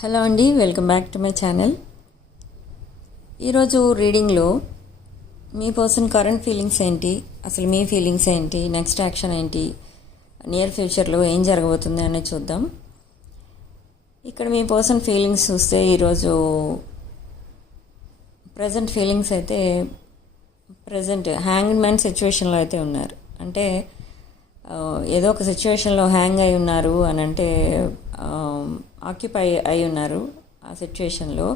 Hello అండి, welcome back to my channel. ఈరోజు రీడింగ్లో మీ person current feelings ఏంటి, అసలు మీ ఫీలింగ్స్ ఏంటి, నెక్స్ట్ యాక్షన్ ఏంటి, నియర్ ఫ్యూచర్లో ఏం జరగబోతుంది అనేది చూద్దాం. ఇక్కడ మీ పర్సన్ ఫీలింగ్స్ చూస్తే ఈరోజు ప్రజెంట్ ఫీలింగ్స్ అయితే ప్రజెంట్ హ్యాంగ్డ్ మ్యాన్ సిచ్యువేషన్లో అయితే ఉన్నారు. అంటే ఏదో ఒక సిచ్యువేషన్లో హ్యాంగ్ అయి ఉన్నారు అని అంటే ఆక్యుపై అయి ఉన్నారు, ఆ సిచ్యువేషన్లో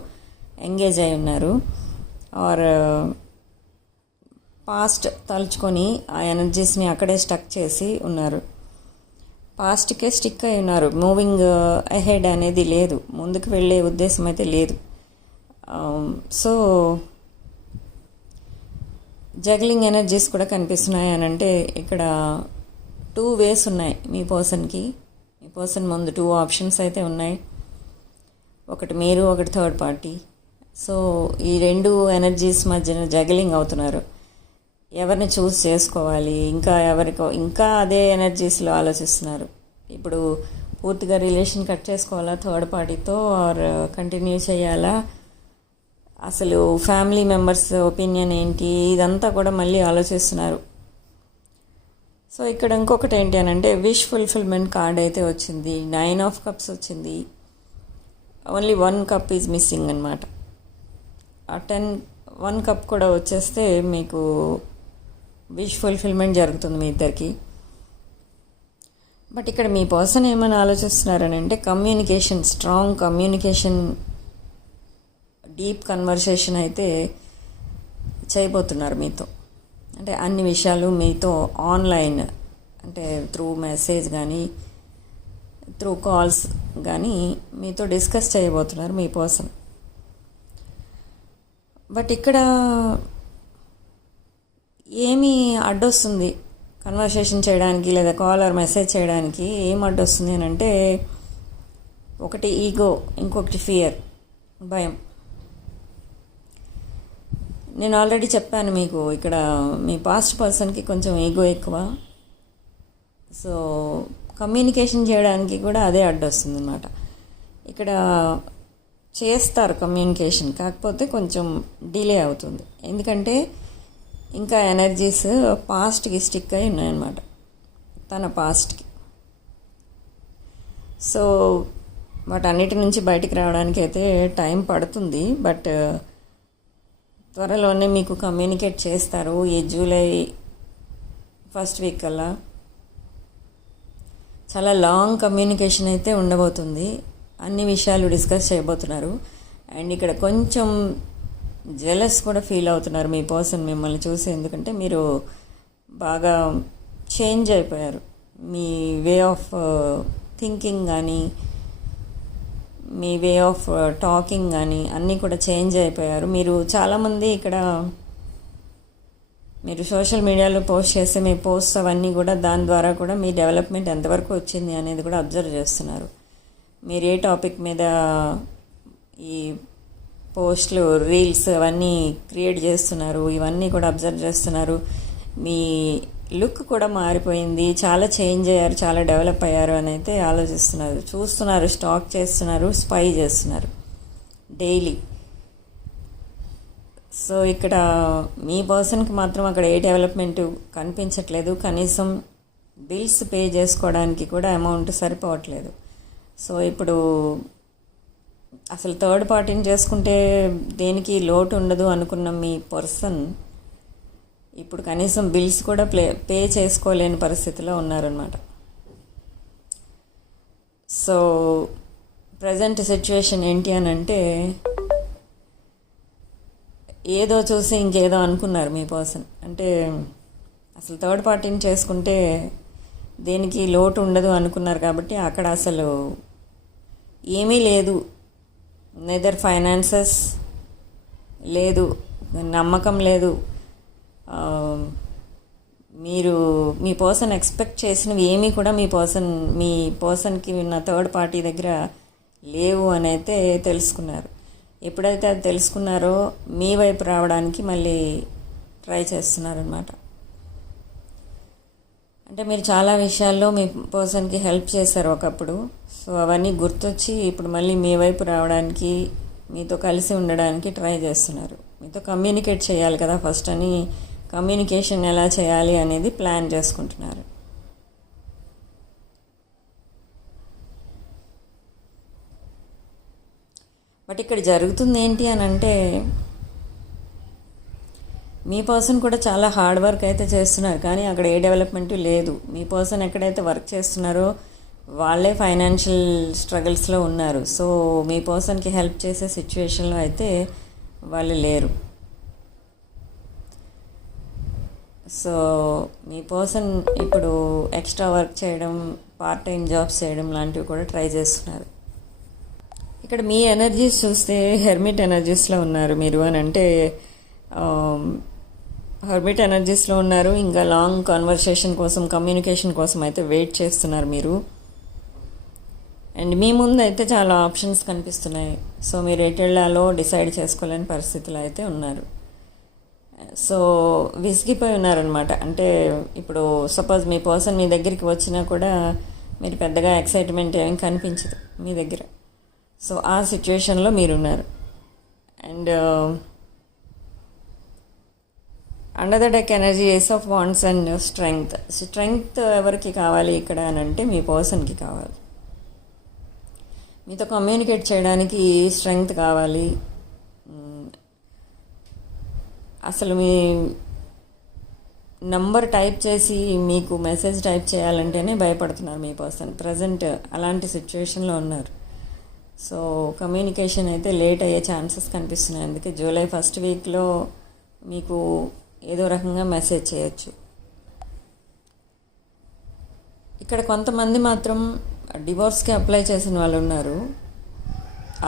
ఎంగేజ్ అయి ఉన్నారు, ఆర్ పాస్ట్ తలుచుకొని ఆ ఎనర్జీస్ని అక్కడే స్టక్ చేసి ఉన్నారు. పాస్ట్కే స్టిక్ అయి ఉన్నారు. మూవింగ్ అహెడ్ అనేది లేదు, ముందుకు వెళ్ళే ఉద్దేశం అయితే లేదు. సో జగ్లింగ్ ఎనర్జీస్ కూడా కనిపిస్తున్నాయి అని అంటే ఇక్కడ 2 వేస్ ఉన్నాయి మీ పర్సన్కి. మీ పర్సన్ ముందు 2 ఆప్షన్స్ అయితే ఉన్నాయి, ఒకటి మీరు, ఒకటి థర్డ్ పార్టీ. సో ఈ 2 ఎనర్జీస్ మధ్యన జగ్లింగ్ అవుతున్నారు. ఎవరిని చూస్ చేసుకోవాలి, ఇంకా అదే ఎనర్జీస్లో ఆలోచిస్తున్నారు. ఇప్పుడు పూర్తిగా రిలేషన్ కట్ చేసుకోవాలా థర్డ్ పార్టీతో, ఆర్ కంటిన్యూ చేయాలా, అసలు ఫ్యామిలీ మెంబర్స్ ఒపీనియన్ ఏంటి, ఇదంతా కూడా మళ్ళీ ఆలోచిస్తున్నారు. సో ఇక్కడ ఇంకొకటి ఏంటి అని అంటే విష్ ఫుల్ఫిల్మెంట్ కార్డ్ అయితే వచ్చింది. 9 ఆఫ్ కప్స్ వచ్చింది. ఓన్లీ 1 కప్ ఈజ్ మిస్సింగ్ అనమాట. ఆ 1 కప్ కూడా వచ్చేస్తే మీకు విష్ ఫుల్ఫిల్మెంట్ జరుగుతుంది మీ ఇద్దరికి. బట్ ఇక్కడ మీ పర్సన్ ఏమైనా ఆలోచిస్తున్నారని అంటే communication, strong communication, deep conversation అయితే చేయబోతున్నారు మీతో. అంటే అన్ని విషయాలు మీతో ఆన్లైన్, అంటే త్రూ మెసేజ్ కానీ త్రూ కాల్స్ కానీ మీతో డిస్కస్ చేయబోతున్నారు మీ పర్సన్. బట్ ఇక్కడ ఏమి అడ్డొస్తుంది కన్వర్సేషన్ చేయడానికి, లేదా కాల్ ఆర్ మెసేజ్ చేయడానికి ఏం అడ్డొస్తుంది అని అంటే ఒకటి ఈగో, ఇంకొకటి ఫియర్, భయం. నేను ఆల్రెడీ చెప్పాను మీకు, ఇక్కడ మీ పాస్ట్ పర్సన్కి కొంచెం ఈగో ఎక్కువ. సో కమ్యూనికేషన్ చేయడానికి కూడా అదే అడ్డొస్తుంది అనమాట. ఇక్కడ చేస్తారు కమ్యూనికేషన్, కాకపోతే కొంచెం డిలే అవుతుంది. ఎందుకంటే ఇంకా ఎనర్జీస్ పాస్ట్కి స్టిక్ అయి ఉన్నాయన్నమాట, తన పాస్ట్కి. సో వాటన్నిటి నుంచి బయటికి రావడానికి అయితే టైం పడుతుంది. బట్ త్వరలోనే మీకు కమ్యూనికేట్ చేస్తారు. ఈ జూలై 1st వీక్ కల్లా చాలా లాంగ్ కమ్యూనికేషన్ అయితే ఉండబోతుంది. అన్ని విషయాలు డిస్కస్ చేయబోతున్నారు. అండ్ ఇక్కడ కొంచెం జెలస్ కూడా ఫీల్ అవుతున్నారు మీ పర్సన్ మిమ్మల్ని చూసి. ఎందుకంటే మీరు బాగా చేంజ్ అయిపోయారు. మీ వే ఆఫ్ థింకింగ్ కానీ, మీ వే ఆఫ్ టాకింగ్ కానీ అన్నీ కూడా చేంజ్ అయిపోయారు. మీరు చాలామంది ఇక్కడ మీరు సోషల్ మీడియాలో పోస్ట్ చేస్తే మీ పోస్ట్ అవన్నీ కూడా దాని ద్వారా కూడా మీ డెవలప్మెంట్ ఎంతవరకు వచ్చింది అనేది కూడా అబ్జర్వ్ చేస్తున్నారు. మీరు ఏ టాపిక్ మీద ఈ పోస్ట్లు, రీల్స్ అవన్నీ క్రియేట్ చేస్తున్నారు, ఇవన్నీ కూడా అబ్జర్వ్ చేస్తున్నారు. మీ లుక్ కూడా మారిపోయింది, చాలా చేంజ్ అయ్యారు, చాలా డెవలప్ అయ్యారు అని అయితే ఆలోచిస్తున్నారు, చూస్తున్నారు, స్టాక్ చేస్తున్నారు, స్పై చేస్తున్నారు డైలీ. సో ఇక్కడ మీ పర్సన్కి మాత్రం అక్కడ ఏ డెవలప్మెంట్ కనిపించట్లేదు. కనీసం బిల్స్ పే చేసుకోవడానికి కూడా అమౌంట్ సరిపోవట్లేదు. సో ఇప్పుడు అసలు థర్డ్ పార్టీని చేసుకుంటే దేనికి లోటు ఉండదు అనుకున్న మీ పర్సన్ ఇప్పుడు కనీసం బిల్స్ కూడా పే చేసుకోలేని పరిస్థితిలో ఉన్నారనమాట. సో ప్రజెంట్ సిచ్యువేషన్ ఏంటి అని అంటే ఏదో చూసి ఇంకేదో అనుకున్నారు మీ పర్సన్. అంటే అసలు థర్డ్ పార్టీని చేసుకుంటే దేనికి లోటు ఉండదు అనుకున్నారు. కాబట్టి అక్కడ అసలు ఏమీ లేదు, నెదర్ ఫైనాన్సెస్ లేదు, నమ్మకం లేదు. మీరు మీ పర్సన్ ఎక్స్పెక్ట్ చేసినవి ఏమీ కూడా మీ పర్సన్కి ఉన్న థర్డ్ పార్టీ దగ్గర లేవు అని అయితే తెలుసుకున్నారు. ఎప్పుడైతే అది తెలుసుకున్నారో మీ వైపు రావడానికి మళ్ళీ ట్రై చేస్తున్నారనమాట. అంటే మీరు చాలా విషయాల్లో మీ పర్సన్కి హెల్ప్ చేశారు ఒకప్పుడు. సో అవన్నీ గుర్తొచ్చి ఇప్పుడు మళ్ళీ మీ వైపు రావడానికి, మీతో కలిసి ఉండడానికి ట్రై చేస్తున్నారు. మీతో కమ్యూనికేట్ చేయాలి కదా ఫస్ట్ అని, కమ్యూనికేషన్ ఎలా చేయాలి అనేది ప్లాన్ చేసుకుంటున్నారు. బట్ ఇక్కడ జరుగుతుంది ఏంటి అని అంటే, మీ పర్సన్ కూడా చాలా హార్డ్ వర్క్ అయితే చేస్తున్నారు, కానీ అక్కడ ఏ డెవలప్మెంట్ లేదు. మీ పర్సన్ ఎక్కడైతే వర్క్ చేస్తున్నారో వాళ్ళే ఫైనాన్షియల్ స్ట్రగుల్స్లో ఉన్నారు. సో మీ పర్సన్కి హెల్ప్ చేసే సిచ్యువేషన్లో అయితే వాళ్ళు లేరు. సో మీ పర్సన్ ఇప్పుడు ఎక్స్ట్రా వర్క్ చేయడం, పార్ట్ టైం జాబ్స్ చేయడం లాంటివి కూడా ట్రై చేస్తున్నారు. ఇక్కడ మీ ఎనర్జీస్ చూస్తే హెర్మిట్ ఎనర్జీస్లో ఉన్నారు మీరు అని అంటే, హెర్మిట్ ఎనర్జీస్లో ఉన్నారు. ఇంకా లాంగ్ కాన్వర్సేషన్ కోసం, కమ్యూనికేషన్ కోసం అయితే వెయిట్ చేస్తున్నారు మీరు. అండ్ మీ ముందు అయితే చాలా ఆప్షన్స్ కనిపిస్తున్నాయి. సో మీరు ఎటు వెళ్ళాలో డిసైడ్ చేసుకోలేని పరిస్థితులు అయితే ఉన్నారు. సో విసిగిపోయి ఉన్నారనమాట. అంటే ఇప్పుడు సపోజ్ మీ పర్సన్ మీ దగ్గరికి వచ్చినా కూడా మీరు పెద్దగా ఎక్సైట్మెంట్ ఏం కనిపించదు మీ దగ్గర. సో ఆ సిచ్యువేషన్లో మీరున్నారు. And under the deck energy ace of wands and strength. Strength ఎవరికి కావాలి ఇక్కడ అని అంటే మీ పర్సన్కి కావాలి. మీతో కమ్యూనికేట్ చేయడానికి స్ట్రెంగ్త్ కావాలి. అసలు మీ నంబర్ టైప్ చేసి మీకు మెసేజ్ టైప్ చేయాలంటేనే భయపడుతున్నారు మీ పర్సన్. ప్రజెంట్ అలాంటి సిచ్యువేషన్లో ఉన్నారు. సో కమ్యూనికేషన్ అయితే లేట్ అయ్యే ఛాన్సెస్ కనిపిస్తున్నాయి. అందుకే జూలై ఫస్ట్ వీక్లో మీకు ఏదో రకంగా మెసేజ్ చేయొచ్చు. ఇక్కడ కొంతమంది మాత్రం డివోర్స్కి అప్లై చేసిన వాళ్ళు ఉన్నారు.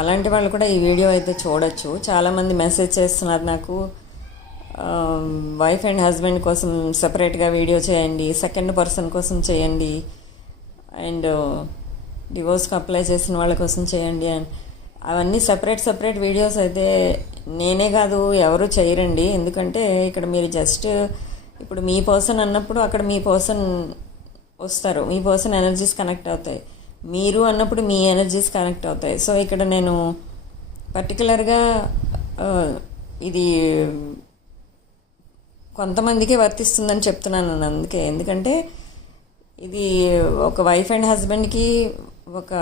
అలాంటి వాళ్ళు కూడా ఈ వీడియో అయితే చూడొచ్చు. చాలామంది మెసేజ్ చేస్తున్నారు నాకు, వైఫ్ అండ్ హస్బెండ్ కోసం సపరేట్గా వీడియో చేయండి, సెకండ్ పర్సన్ కోసం చేయండి, అండ్ డివోర్స్కి అప్లై చేసిన వాళ్ళ కోసం చేయండి అని. అవన్నీ సపరేట్ వీడియోస్ అయితే నేనే కాదు ఎవరు చేయరండి. ఎందుకంటే ఇక్కడ మీరు జస్ట్ ఇప్పుడు మీ పర్సన్ అన్నప్పుడు అక్కడ మీ పర్సన్ వస్తారు, మీ పర్సన్ ఎనర్జీస్ కనెక్ట్ అవుతాయి. మీరు అన్నప్పుడు మీ ఎనర్జీస్ కనెక్ట్ అవుతాయి. సో ఇక్కడ నేను పర్టికులర్గా ఇది కొంతమందికే వర్తిస్తుందని చెప్తున్నాను అందుకే. ఎందుకంటే ఇది ఒక వైఫ్ అండ్ హస్బెండ్కి, ఒక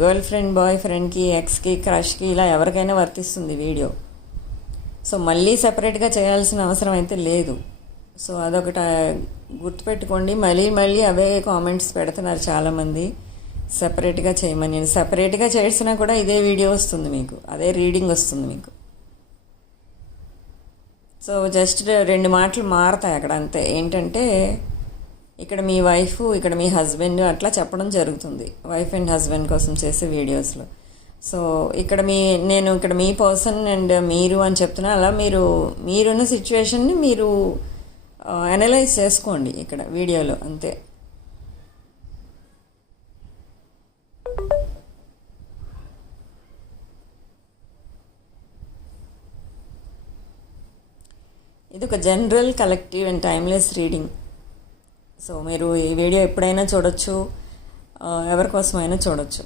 గర్ల్ ఫ్రెండ్ బాయ్ ఫ్రెండ్కి, ఎక్స్కి, క్రష్కి, ఇలా ఎవరికైనా వర్తిస్తుంది వీడియో. సో మళ్ళీ సపరేట్గా చేయాల్సిన అవసరం అయితే లేదు. సో అదొకటి గుర్తుపెట్టుకోండి. మళ్ళీ అవే కామెంట్స్ పెడుతున్నారు చాలామంది సపరేట్గా చేయమని. నేను సపరేట్గా చేసినా కూడా ఇదే వీడియో వస్తుంది మీకు, అదే రీడింగ్ వస్తుంది మీకు. సో జస్ట్ 2 మాటలు మారతాయి అక్కడ, అంతే. ఏంటంటే ఇక్కడ మీ వైఫ్, ఇక్కడ మీ హస్బెండ్ అట్లా చెప్పడం జరుగుతుంది వైఫ్ అండ్ హస్బెండ్ కోసం చేసే వీడియోస్లో. సో ఇక్కడ నేను ఇక్కడ మీ పర్సన్ అండ్ మీరు అని చెప్తున్నా. అలా మీరున్న సిచ్యువేషన్ని మీరు అనలైజ్ చేసుకోండి ఇక్కడ వీడియోలో, అంతే. ఇది ఒక general, collective and timeless reading. So మీరు ఈ వీడియో ఎప్పుడైనా చూడొచ్చు, ఎవరికోసమైనా చూడొచ్చు.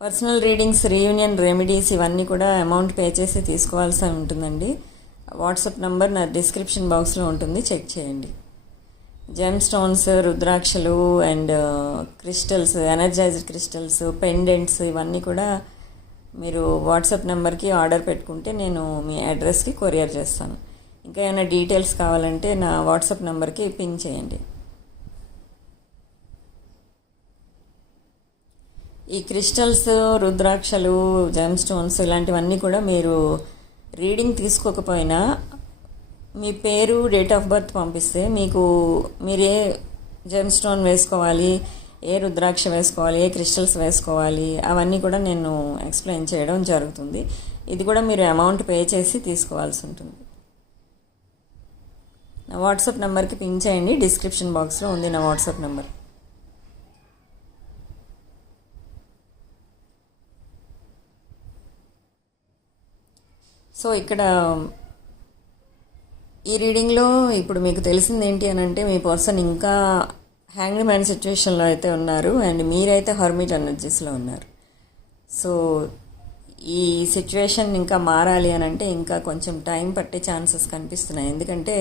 పర్సనల్ రీడింగ్స్, రీయూనియన్ రెమెడీస్ ఇవన్నీ కూడా అమౌంట్ పే చేసి తీసుకోవాల్సి ఉంటుందండి. వాట్సాప్ నంబర్ నా డిస్క్రిప్షన్ బాక్స్లో ఉంటుంది, చెక్ చేయండి. జెమ్ స్టోన్స్, రుద్రాక్షలు and crystals, energised crystals, pendants ఇవన్నీ కూడా మీరు వాట్సాప్ నెంబర్కి ఆర్డర్ పెట్టుకుంటే నేను మీ అడ్రస్కి కొరియర్ చేస్తాను. ఇంకా ఏమైనా డీటెయిల్స్ కావాలంటే నా వాట్సాప్ నెంబర్కి పింగ్ చేయండి. ఈ క్రిస్టల్స్, రుద్రాక్షలు, జెమ్ స్టోన్స్ ఇలాంటివన్నీ కూడా మీరు రీడింగ్ తీసుకోకపోయినా మీ పేరు, డేట్ ఆఫ్ బర్త్ పంపిస్తే మీరే జెమ్ స్టోన్ వేసుకోవాలి, ఏ రుద్రాక్ష వేసుకోవాలి, ఏ క్రిస్టల్స్ వేసుకోవాలి, అవన్నీ కూడా నేను ఎక్స్ప్లెయిన్ చేయడం జరుగుతుంది. ఇది కూడా మీరు అమౌంట్ పే చేసి తీసుకోవాల్సి ఉంటుంది. నా వాట్సాప్ నెంబర్కి పింగ్ చేయండి, డిస్క్రిప్షన్ బాక్స్లో ఉంది నా వాట్సాప్ నెంబర్. సో ఇక్కడ ఈ రీడింగ్లో ఇప్పుడు మీకు తెలిసింది ఏంటి అని అంటే మీ పర్సన్ ఇంకా హ్యాంగ్డ్ మ్యాన్ సిచ్యువేషన్లో అయితే ఉన్నారు అండ్ మీరైతే హర్మిట్ ఎనర్జీస్లో ఉన్నారు. సో ఈ సిచ్యువేషన్ ఇంకా మారాలి అని అంటే ఇంకా కొంచెం టైం పట్టే ఛాన్సెస్ కనిపిస్తున్నాయి. ఎందుకంటే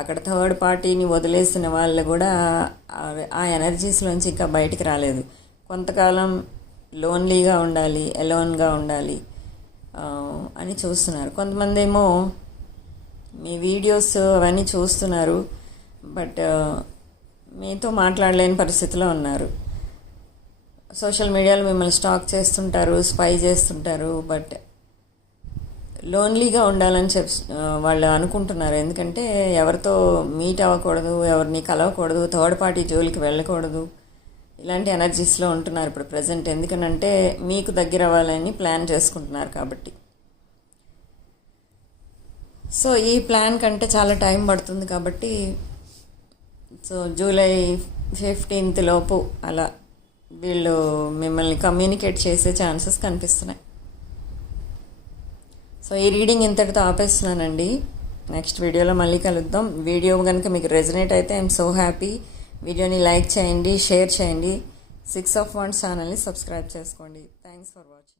అక్కడ థర్డ్ పార్టీని వదిలేసిన వాళ్ళు కూడా ఆ ఎనర్జీస్లోంచి ఇంకా బయటికి రాలేదు. కొంతకాలం లోన్లీగా ఉండాలి, ఎలోన్గా ఉండాలి అని చూస్తున్నారు. కొంతమంది ఏమో మీ వీడియోస్ అవన్నీ చూస్తున్నారు, బట్ మీతో మాట్లాడలేని పరిస్థితిలో ఉన్నారు. సోషల్ మీడియాలో మిమ్మల్ని స్టాక్ చేస్తుంటారు, స్పై చేస్తుంటారు, బట్ లోన్లీగా ఉండాలని వాళ్ళు అనుకుంటున్నారు. ఎందుకంటే ఎవరితో మీట్ అవ్వకూడదు, ఎవరిని కలవకూడదు, థర్డ్ పార్టీ జోలికి వెళ్ళకూడదు, ఇలాంటి ఎనర్జీస్లో ఉంటున్నారు ఇప్పుడు ప్రజెంట్. ఎందుకనంటే మీకు దగ్గర అవ్వాలని ప్లాన్ చేసుకుంటున్నారు కాబట్టి. సో ఈ ప్లాన్ కంటే చాలా టైం పడుతుంది కాబట్టి సో జూలై 15th లోపు అలా వీళ్ళు మిమ్మల్ని కమ్యూనికేట్ చేసే ఛాన్సెస్ కనిపిస్తున్నాయి. సో ఈ రీడింగ్ ఇంతటితో ఆపేస్తున్నానండి. నెక్స్ట్ వీడియోలో మళ్ళీ కలుద్దాం. వీడియో కనుక మీకు రెజనేట్ అయితే ఐఎమ్ సో హ్యాపీ. వీడియోని లైక్ చేయండి, షేర్ చేయండి. 6 of Wands ఛానల్ని సబ్స్క్రైబ్ చేసుకోండి. Thanks for watching.